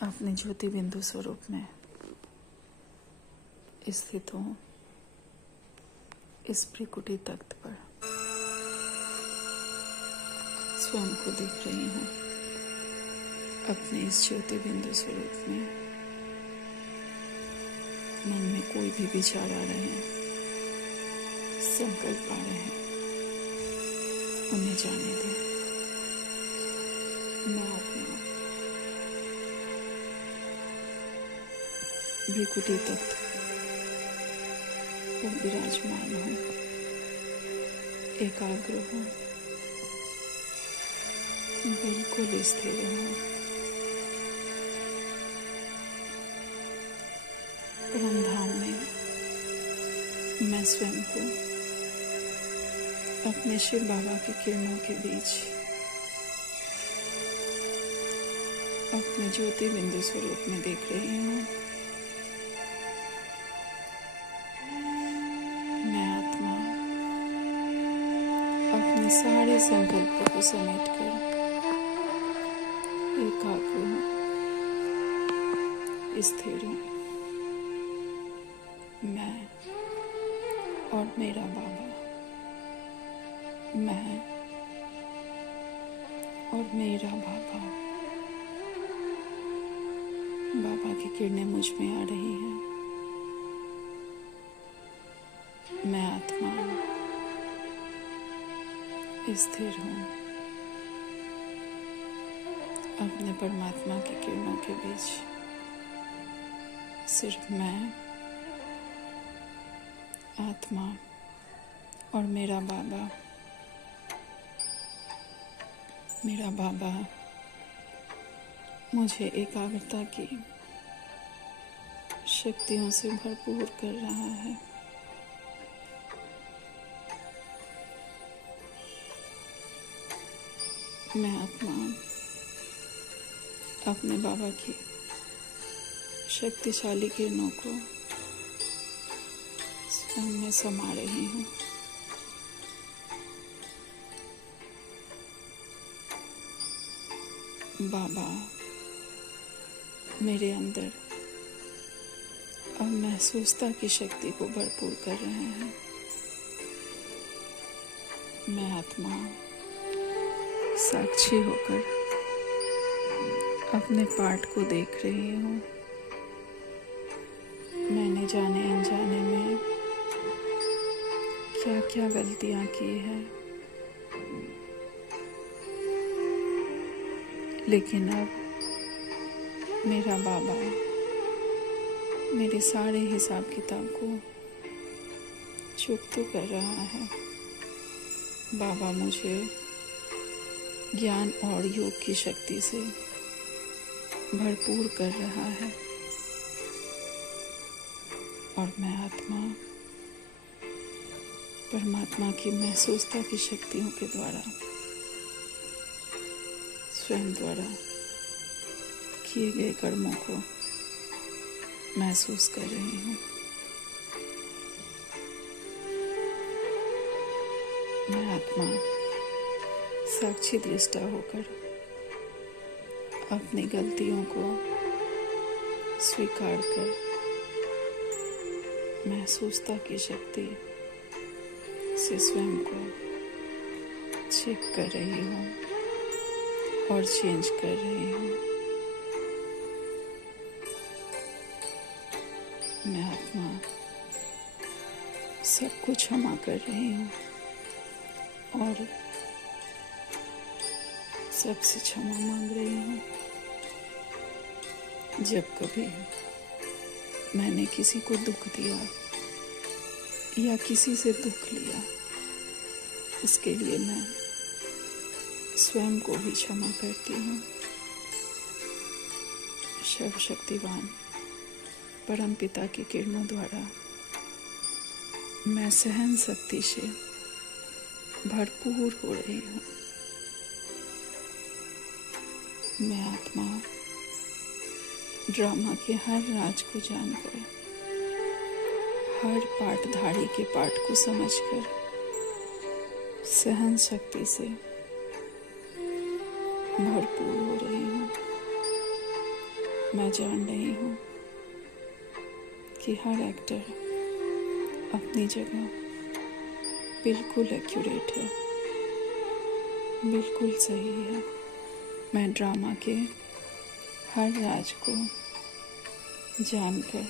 अपने ज्योति बिंदु स्वरूप में स्थित हूँ। इस त्रिकुटी तख्त पर स्वयं को देख रही हूँ। अपने इस ज्योति बिंदु स्वरूप में मन में कोई भी विचार आ रहे हैं, संकल्प आ रहे हैं, उन्हें जाने दें। मैं आत्मा त्रिकुटी तख्त पर विराजमान हूँ, एकाग्र हूँ, बिल्कुल स्थिर हूँ। परमधाम में मैं स्वयं को अपने शिव बाबा के किरणों के बीच अपने ज्योति बिंदु स्वरूप में देख रही हूँ। मैं आत्मा अपने सारे संकल्पों को समेटकर एकाग्र हूँ, स्थिर हूँ। मैं और मेरा बाबा, मैं और मेरा बाबा, बाबा की किरणें मुझ में आ रही हैं। मैं आत्मा स्थिर हूँ, अपने परमात्मा की किरणों के बीच। सिर्फ मैं, आत्मा और मेरा बाबा। मेरा बाबा मुझे एकाग्रता की शक्तियों से भरपूर कर रहा है। मैं आत्मा अपने बाबा की शक्तिशाली किरणों को स्वयं में समा रही हूँ। बाबा मेरे अंदर अब महसूसता की शक्ति को भरपूर कर रहे हैं। मैं आत्मा साक्षी होकर अपने पाठ को देख रही हूँ। मैंने जाने अनजाने में क्या क्या गलतियाँ की हैं, लेकिन अब मेरा बाबा मेरे सारे हिसाब किताब को चुप तो कर रहा है। बाबा मुझे ज्ञान और योग की शक्ति से भरपूर कर रहा है और मैं आत्मा परमात्मा की महसूसता की शक्तियों के द्वारा, स्वयं द्वारा किए गए कर्मों को महसूस कर रही हूँ। मैं आत्मा साक्षी दृष्टा होकर अपनी गलतियों को स्वीकार कर महसूसता की शक्ति से स्वयं को चेक कर रही हूँ और चेंज कर रही हूँ। मैं आत्मा सबको क्षमा कर रही हूँ और सबसे क्षमा मांग रही हूँ। जब कभी मैंने किसी को दुख दिया या किसी से दुख लिया, इसके लिए मैं स्वयं को भी क्षमा करती हूँ। सर्वशक्तिवान परम पिता की किरणों द्वारा मैं सहन शक्ति से भरपूर हो रही हूँ। मैं आत्मा ड्रामा के हर राज को जानकर, हर पाठधारी के पाठ को समझकर सहन शक्ति से भरपूर हो रही हूँ। मैं जान रही हूँ कि हर एक्टर अपनी जगह बिल्कुल एक्यूरेट है, बिल्कुल सही है। मैं ड्रामा के हर राज को जानकर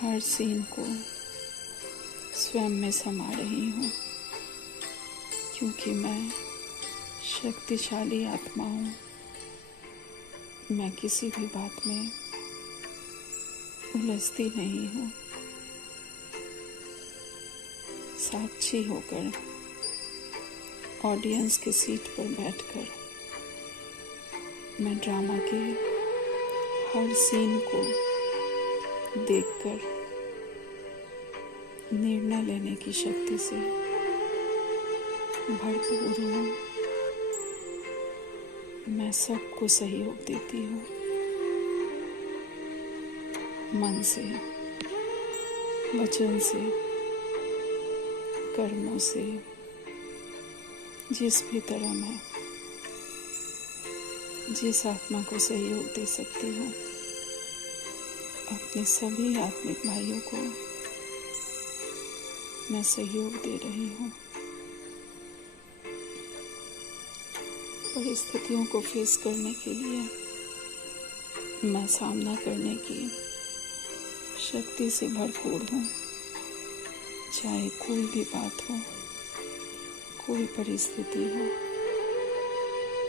हर सीन को स्वयं में समा रही हूँ, क्योंकि मैं शक्तिशाली आत्मा हूँ। मैं किसी भी बात में उलझती नहीं हूँ। साक्षी होकर ऑडियंस के सीट पर बैठकर मैं ड्रामा के हर सीन को देखकर निर्णय लेने की शक्ति से भरपूर हूँ। मैं सबको सहयोग देती हूँ, मन से, वचन से, कर्मों से, जिस भी तरह मैं जिस आत्मा को सहयोग दे सकती हूँ, अपने सभी आत्मिक भाइयों को मैं सहयोग दे रही हूँ। परिस्थितियों को फेस करने के लिए, मैं सामना करने की शक्ति से भरपूर हूँ। चाहे कोई भी बात हो, कोई परिस्थिति हो,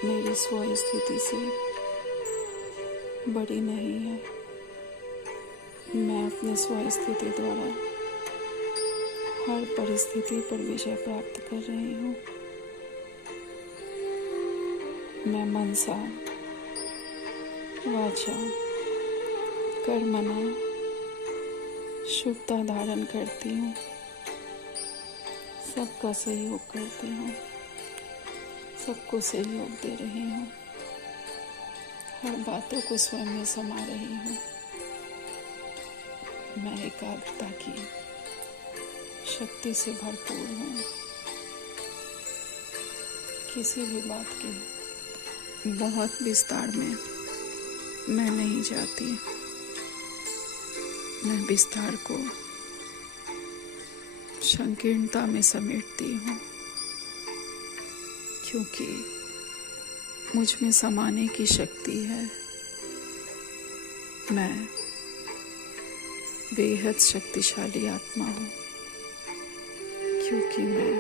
मेरी स्व स्थिति से बड़ी नहीं है। मैं अपने स्व स्थिति द्वारा हर परिस्थिति पर विजय प्राप्त कर रही हूँ। मैं मनसा, वाचा, कर्मणा शुभता धारण करती हूँ, सबका सहयोग करती हूँ, सबको सहयोग दे रही हूँ, हर बातों को स्वयं में समा रही हूँ। मैं एकाग्रता की शक्ति से भरपूर हूँ। किसी भी बात के बहुत विस्तार में मैं नहीं जाती। मैं विस्तार को संकीर्णता में समेटती हूँ, क्योंकि मुझ में समाने की शक्ति है। मैं बेहद शक्तिशाली आत्मा हूँ, क्योंकि मैं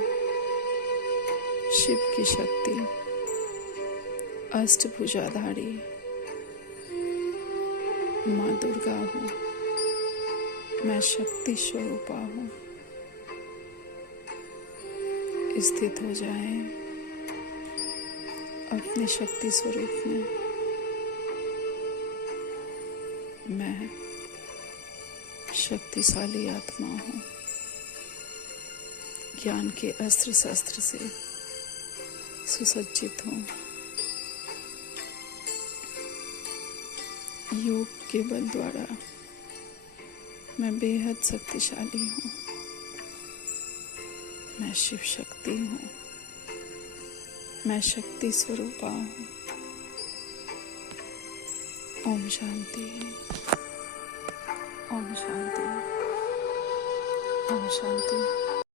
शिव की शक्ति, अष्टभुजाधारी माँ दुर्गा हूँ। मैं शक्ति स्वरूपा हूँ। स्थित हो जाएं अपने शक्ति स्वरूप में। मैं शक्तिशाली आत्मा हूँ। ज्ञान के अस्त्र शस्त्र से सुसज्जित हूँ। योग के बल द्वारा मैं बेहद शक्तिशाली हूँ। मैं शिव शक्ति हूँ। मैं शक्ति स्वरूपा हूँ। ओम शांति, ओम शांति, ओम शांति।